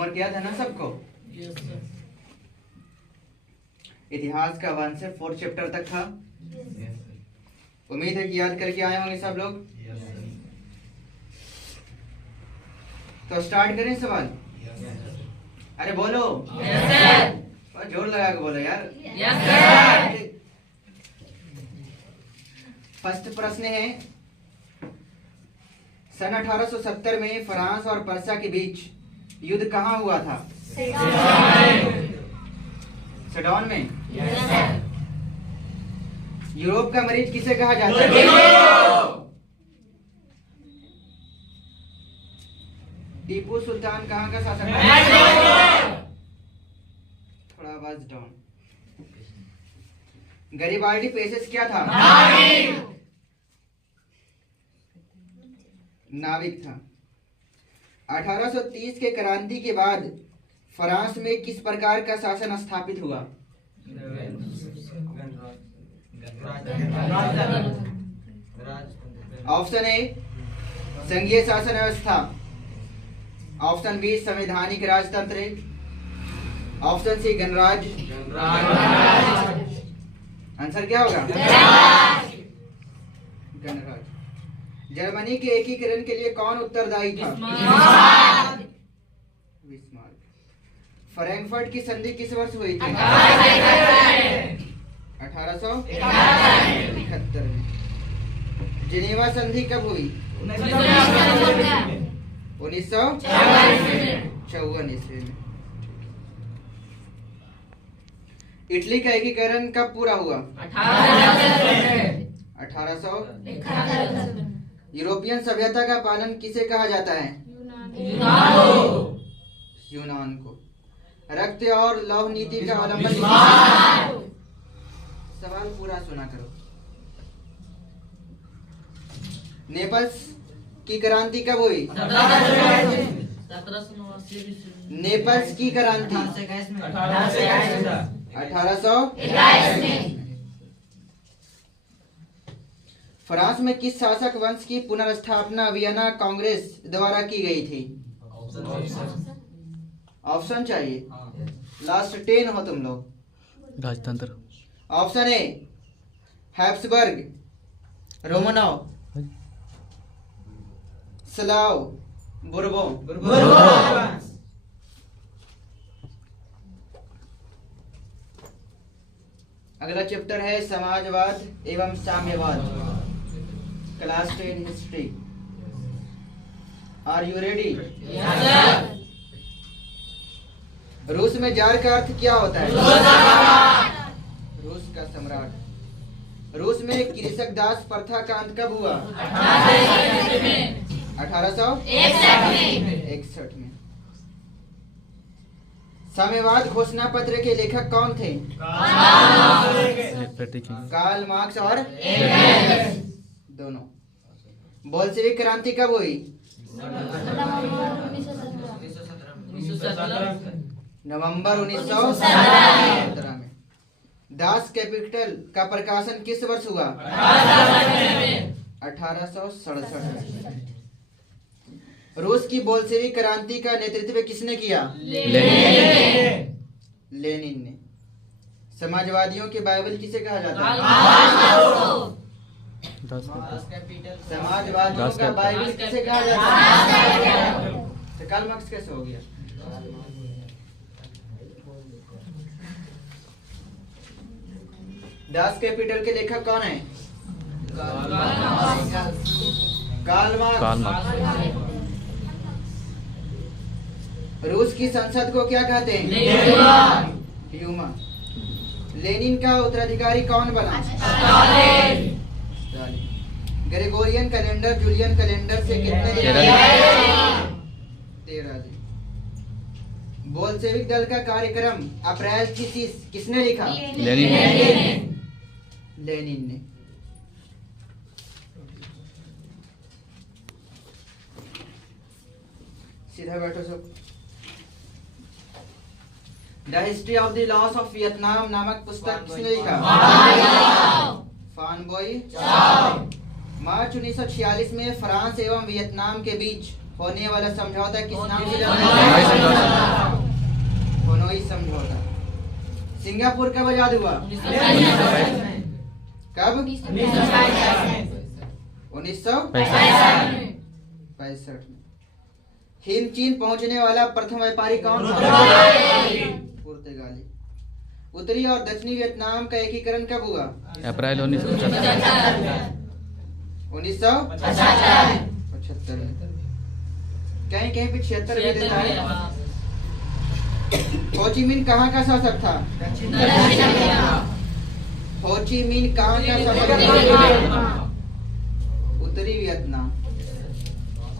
Homework याद है ना सबको? इतिहास का 1 से 4 चैप्टर तक था। उम्मीद है कि याद करके आए होंगे सब लोग। तो स्टार्ट करें सवाल। अरे बोलो, जोर लगा के बोलो यार। फर्स्ट प्रश्न है, सन 1870 में फ्रांस और पर्शिया के बीच युद्ध कहाँ हुआ था? सेडोन में। यूरोप का मरीज किसे कहा जाता है? टीपू सुल्तान कहाँ का शासक था? थोड़ा आवाज डाउन। गरिबाल्डी पेशेस क्या था? नाविक था। 1830 के क्रांति के बाद फ्रांस में किस प्रकार का शासन स्थापित हुआ? ऑप्शन ए संघीय शासन व्यवस्था, ऑप्शन बी संवैधानिक राजतंत्र, ऑप्शन सी गणराज। आंसर क्या होगा? गणराज। जर्मनी के एकीकरण के लिए कौन उत्तरदायी था? बिस्मार्क। फ्रैंकफर्ट की संधि किस वर्ष हुई थी? 1871 में। जिनेवा संधि कब हुई? 1954 ईस्वी में। इटली का एकीकरण कब पूरा हुआ? 1800। यूरोपियन सभ्यता का पालन किसे कहा जाता है? यूनान को। रक्त और लौह नीति का अवलंबन। सवाल पूरा सुना करो। नेपल्स की क्रांति कब हुई? नेपल्स की क्रांति 1821 में। फ्रांस में किस शासक वंश की पुनर्स्थापना वियना कांग्रेस द्वारा की गई थी? ऑप्शन चाहिए? लास्ट 10 हो तुम लोग। राजतंत्र। Option A Habsburg, Romanov, Slav, Bourbon. अगला चैप्टर है समाजवाद एवं साम्यवाद, class 10 history. Are you ready? रूस में जार का अर्थ क्या होता है? रूस का सम्राट। रूस में कृषक दास प्रथा का अंत कब हुआ? 1861 में। साम्यवाद घोषणा पत्र के लेखक कौन थे? कार्ल मार्क्स और दोनों। बोल्शेविक क्रांति कब हुई? नवंबर 1917 में। दास कैपिटल का प्रकाशन किस वर्ष हुआ? 1867 में। रूस की बोल्शेविक क्रांति का नेतृत्व किसने किया? लेनिन ने। समाजवादियों के बाइबल किसे कहा जाता है? समाजवादियों का बाइबल किसे कहा जाता है? तो कार्ल मार्क्स कैसे हो गया? दास कैपिटल के लेखक कौन है? Karl Marx. रूस की संसद को क्या कहते हैं? ड्यूमा। लेनिन का उत्तराधिकारी कौन बना? Stalin. Gregorian calendar Julian calendar से कितने दिन? 13 दिन। बोल्शेविक दल का कार्यक्रम अप्रैल 30 किसने लिखा? लेनिन ने। सीधा बैठो सब। The history of the loss of Vietnam नामक पुस्तक किसने लिखा? फान बोई चाओ। मार्च 1946 में फ्रांस एवं वियतनाम के बीच होने वाला समझौता किस नाम से जाना जाता है? हनोई समझौता। सिंगापुर कब आजाद हुआ? कब? 1965 में। हिंद चीन पहुंचने वाला प्रथम व्यापारी कौन था? पुर्तगाली। उत्तरी और दक्षिणी वियतनाम का एकीकरण कब हुआ? अप्रैल 1975 में। कहीं कहीं पे 76 भी देता है। हो ची मिन्ह कहाँ का शासक था? हो ची मिन्ह कहाँ का शासक था? उत्तरी वियतनाम।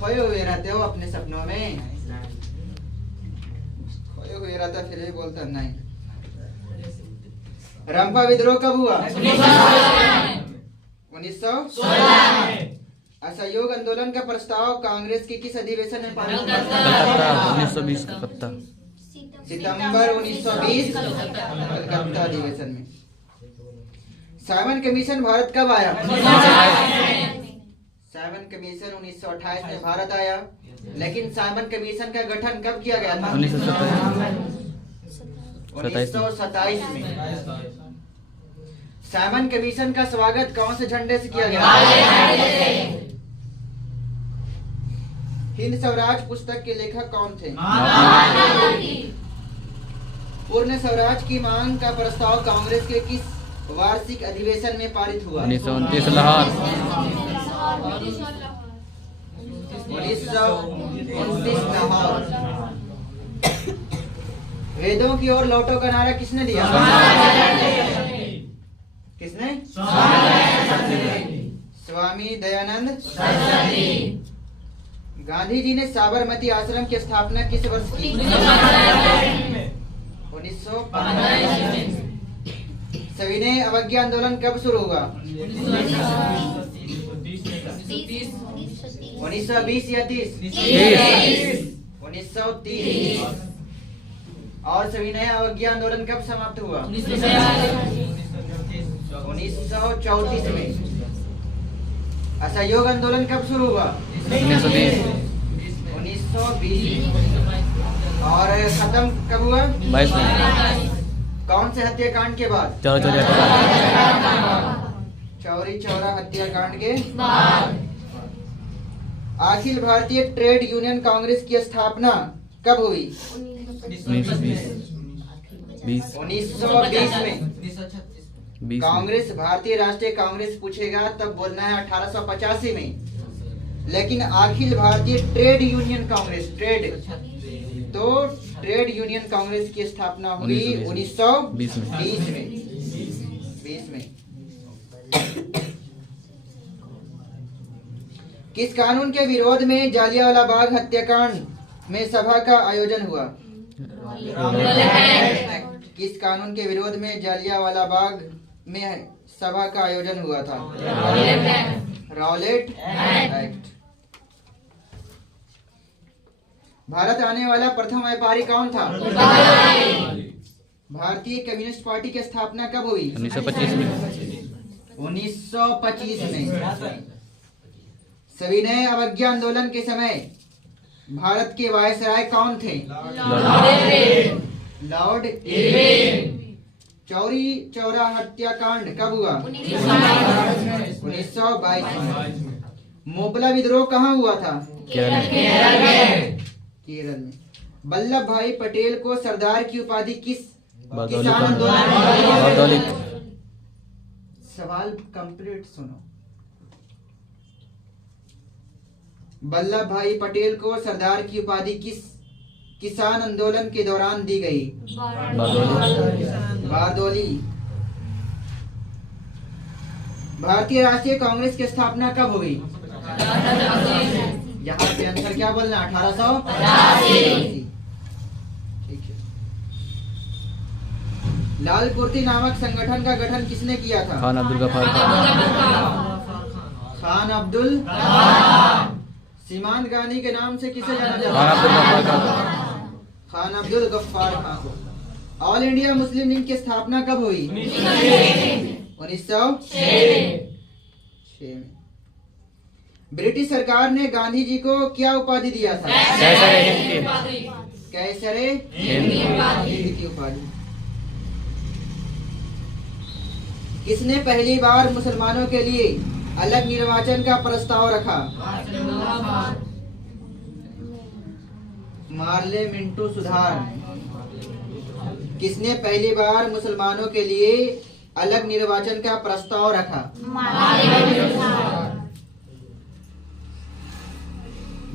खोए हुए रहते हो अपने सपनों में। खोए हुए रहता फिर भी बोलता नहीं। रंपा विद्रोह कब हुआ? 1916। असहयोग आंदोलन का प्रस्ताव कांग्रेस के किस अधिवेशन में पारित हुआ? 1920 कलकत्ता। सितंबर 1920 कलकत्ता अधिवेशन में। साइमन कमीशन भारत कब आया? साइमन कमीशन 1928 में भारत आया। लेकिन साइमन कमीशन का गठन कब किया गया था? 1927 में। साइमन कमीशन का स्वागत कौन से झंडे से किया गया? हिंद स्वराज पुस्तक के लेखक कौन थे? पूर्ण स्वराज की मांग का प्रस्ताव कांग्रेस के किस वार्षिक अधिवेशन में पारित हुआ? 1929 लाहौर। 1929 लाहौर। वेदों की ओर लौटो का नारा किसने दिया? किसने? स्वामी दयानंद। गांधी जी ने साबरमती आश्रम की स्थापना किस वर्ष की? 1915। सविनय अवज्ञा आंदोलन कब शुरू हुआ? 1920 या 30? 1930। और सविनय अवज्ञा आंदोलन कब समाप्त हुआ? 1934 में। असहयोग आंदोलन कब शुरू हुआ? 1920। और खत्म कब हुआ? 22 में। कौन से हत्याकांड के बाद? चौरी चौरा हत्याकांड के बाद। अखिल भारतीय ट्रेड यूनियन कांग्रेस की स्थापना कब हुई? 1920 में। कांग्रेस भारतीय राष्ट्रीय कांग्रेस पूछेगा तब बोलना है 1885 में। लेकिन Akhil Bharatiya trade union Congress, trade union Congress की स्थापना हुई 1920 में। किस कानून के विरोध में जालियांवाला बाग हत्याकांड में सभा का आयोजन हुआ? किस कानून के विरोध में जालियांवाला बाग में सभा का आयोजन हुआ था? Rowlatt act. भारत आने वाला प्रथम व्यापारी कौन था? भारतीय कम्युनिस्ट पार्टी की स्थापना कब हुई? 1925 में। 1925 में। सविनय अवज्ञा आंदोलन के समय भारत के वायसराय कौन थे? Lord Irwin. चौरी चौरा हत्याकांड कब हुआ? 1922 में। मोपला विद्रोह कहाँ हुआ था? केरल में। वल्लभ भाई पटेल को सरदार की उपाधि किस किसान आंदोलन? सवाल कंप्लीट सुनो। वल्लभ भाई पटेल को सरदार की उपाधि किस किसान आंदोलन के दौरान दी गई? बारदोली। भारतीय राष्ट्रीय कांग्रेस की स्थापना कब हुई? यहाँ पे आंसर क्या बोलना? 1885। ठीक है। लाल कुर्ती नामक संगठन का गठन किसने किया था? खान अब्दुल गफ्फार खान। खान अब्दुल। सीमांत गांधी के नाम से किसे जाना जाता है? Khan Abdul Ghaffar Khan. All India Muslim League की स्थापना कब हुई? 1906 में। ब्रिटिश सरकार ने गांधी जी को क्या उपाधि दिया था? कैसर हिंद की कैसरे हिंद हिंद की उपाधि। किसने पहली बार मुसलमानों के लिए अलग निर्वाचन का प्रस्ताव रखा? मार्ले मिंटू सुधार। किसने पहली बार मुसलमानों के लिए अलग निर्वाचन का प्रस्ताव रखा?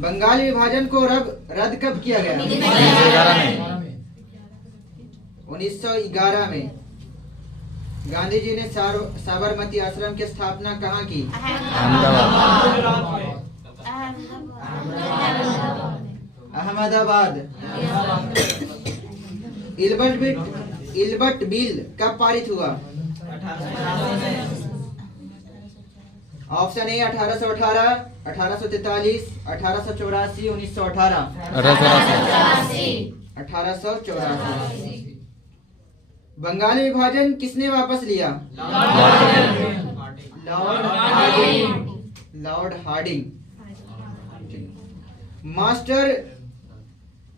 बंगाल विभाजन को रद्द कब किया गया? 1911 में 1911 में। गांधी जी ने साबरमती आश्रम की स्थापना कहाँ की? अहमदाबाद। इल्बर्ट बिल कब पारित हुआ? Option A 1818, 1843, 1884, 1918। 1884। बंगाल विभाजन किसने वापस लिया? Lord Hardinge. मास्टर